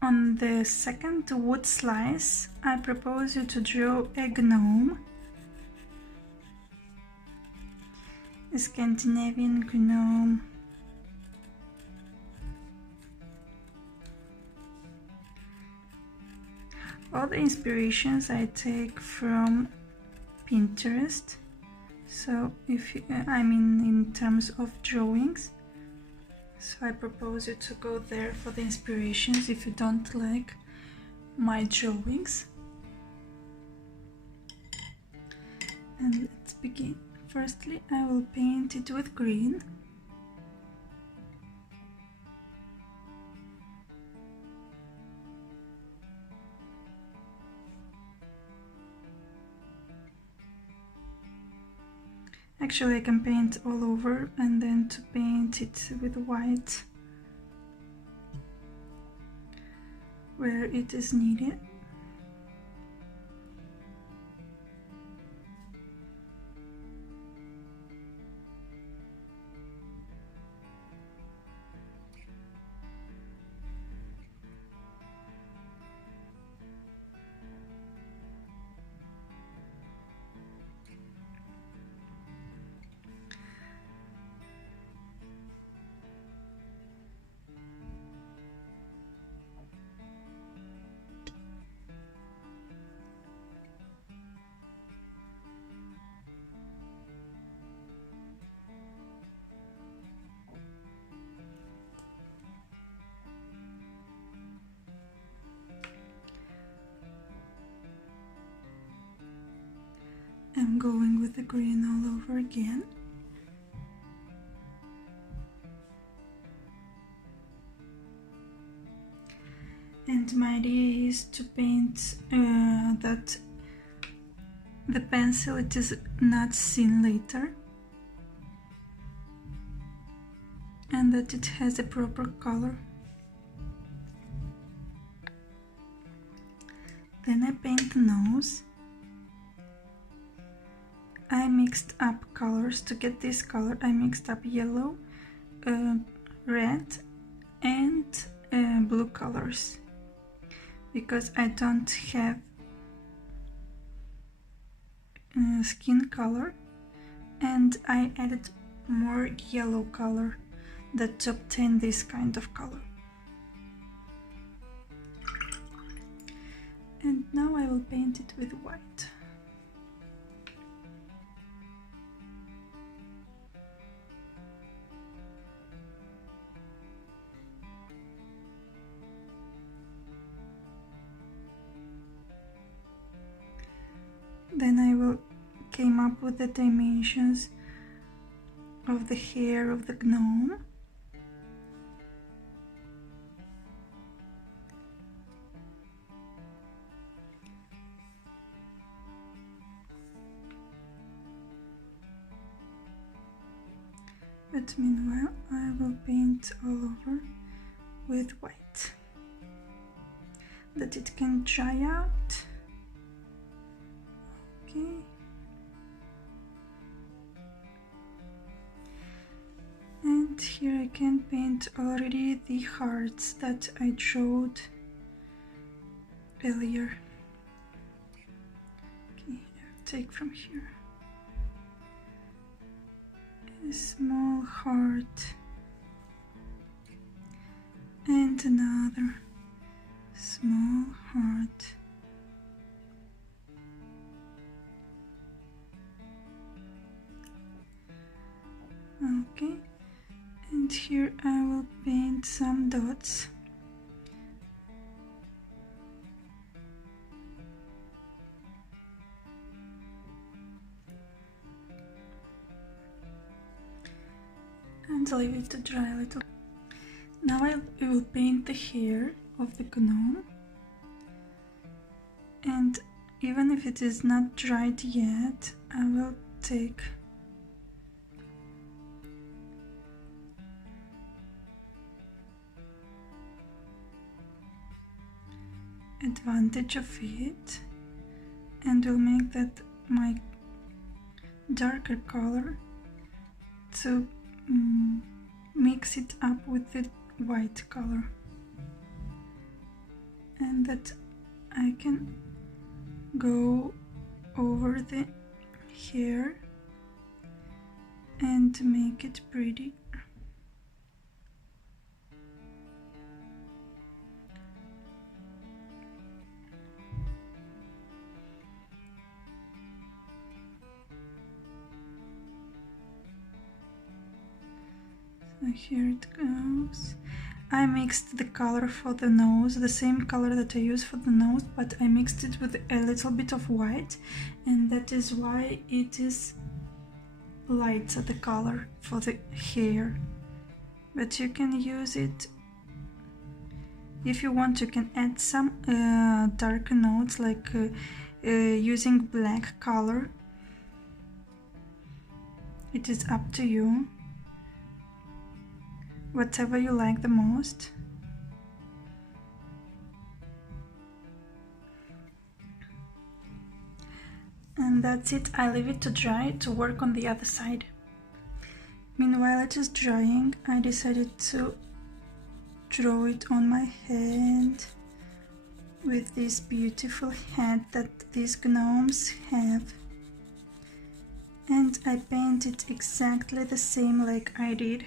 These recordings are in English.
On the second wood slice, I propose you to draw a gnome, a Scandinavian gnome. All the inspirations I take from Pinterest, so if you, I mean in terms of drawings, so I propose you to go there for the inspirations if you don't like my drawings. And let's begin. Firstly, I will paint it with green. Actually, I can paint all over and then to paint it with white where it is needed. I'm going with the green all over again. And my idea is to paint that the pencil it is not seen later, and that it has a proper color. Then I paint the nose. I mixed up colors to get this color. I mixed up yellow, red and blue colors because I don't have skin color, and I added more yellow color that to obtain this kind of color. And now I will paint it with white. Then I will came up with the dimensions of the hair of the gnome. But meanwhile I will paint all over with white, that it can dry out. Okay. And here I can paint already the hearts that I drew earlier. Okay, I'll take from here a small heart and another small heart. Okay, and here I will paint some dots. And leave it to dry a little. Now I will paint the hair of the gnome, and even if it is not dried yet, I will take advantage of it and will make that my darker color to mix it up with the white color. and that I can go over the hair and make it pretty. So here it goes. I mixed the color for the nose, the same color that I use for the nose, but I mixed it with a little bit of white, and that is why it is lighter, the color for the hair. But you can use it if you want. You can add some darker notes, like using black color. It is up to you, whatever you like the most. And that's it. I leave it to dry to work on the other side. Meanwhile it is drying, I decided to draw it on my hand with this beautiful hat that these gnomes have, and I paint it exactly the same like I did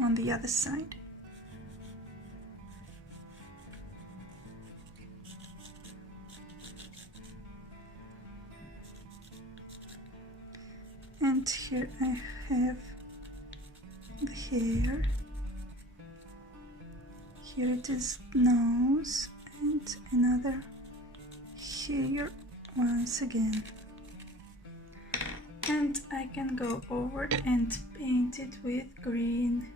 on the other side. And here I have the hair. Here it is nose, and another hair once again. And I can go over and paint it with green.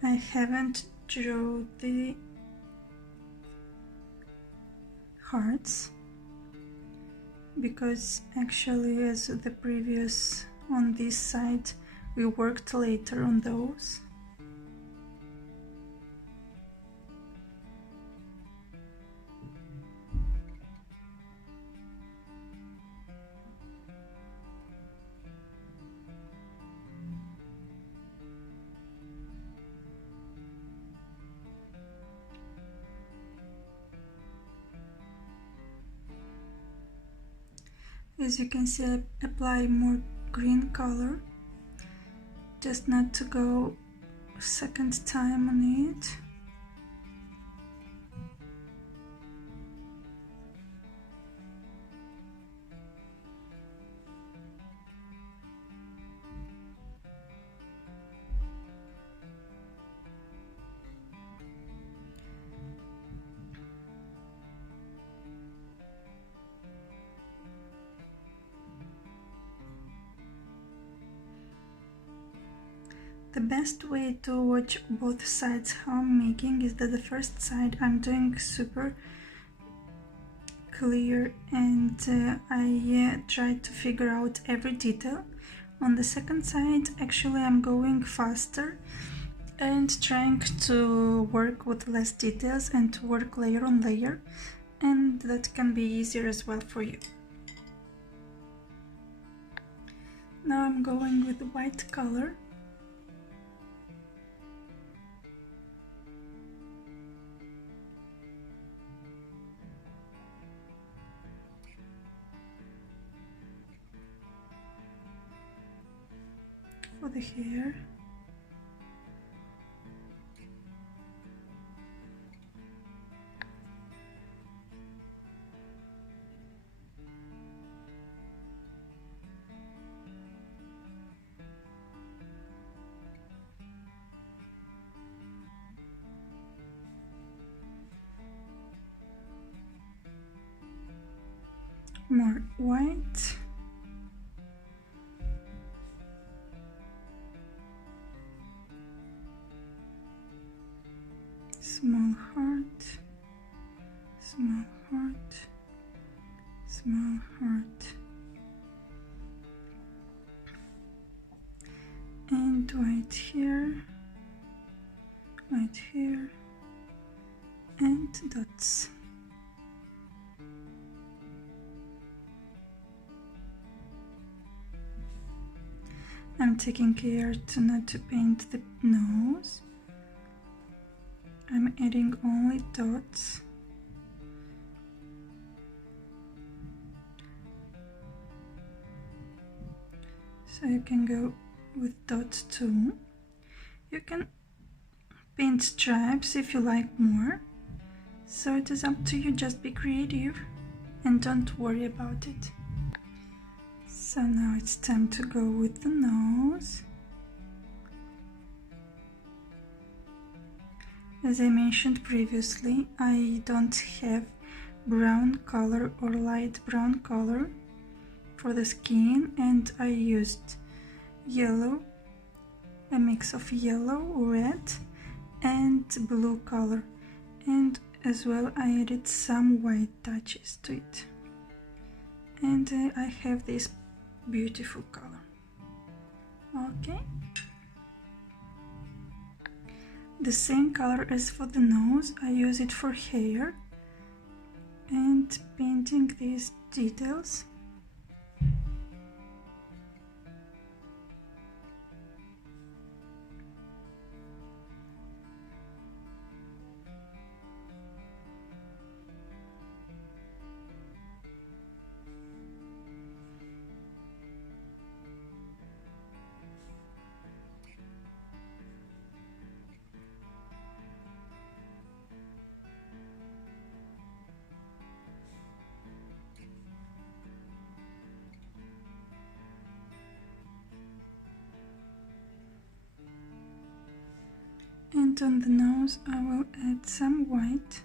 I haven't drawn the hearts because actually, as the previous on this side, we worked later on those. As you can see, I apply more green color, just not to go second time on it. The best way to watch both sides how I'm making is that the first side I'm doing super clear and I try to figure out every detail. On the second side, actually I'm going faster and trying to work with less details and to work layer on layer, and that can be easier as well for you. Now I'm going with white color. For the hair. More white. Small heart, small heart, small heart, and white here, and dots. I'm taking care to not to paint the nose. I'm adding only dots. So you can go with dots too. You can paint stripes if you like more. So it is up to you, just be creative and don't worry about it. So now it's time to go with the nose. As I mentioned previously, I don't have brown color or light brown color for the skin, and I used yellow, a mix of yellow, red and blue color, and as well I added some white touches to it, and I have this beautiful color. Okay, the same color as for the nose, I use it for hair and painting these details. And on the nose I will add some white.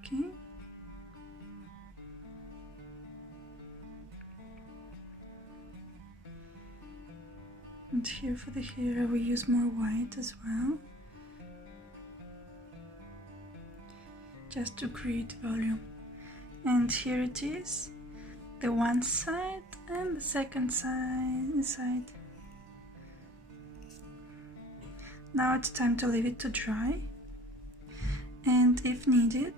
Okay. And here for the hair I will use more white as well, just to create volume. And here it is, the one side and the second side. Now it's time to leave it to dry, and if needed,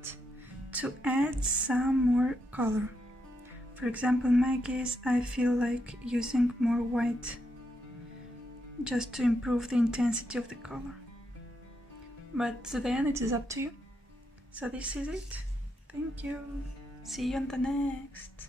to add some more color. For example, in my case, I feel like using more white just to improve the intensity of the color. But then it is up to you. So this is it. Thank you. See you on the next.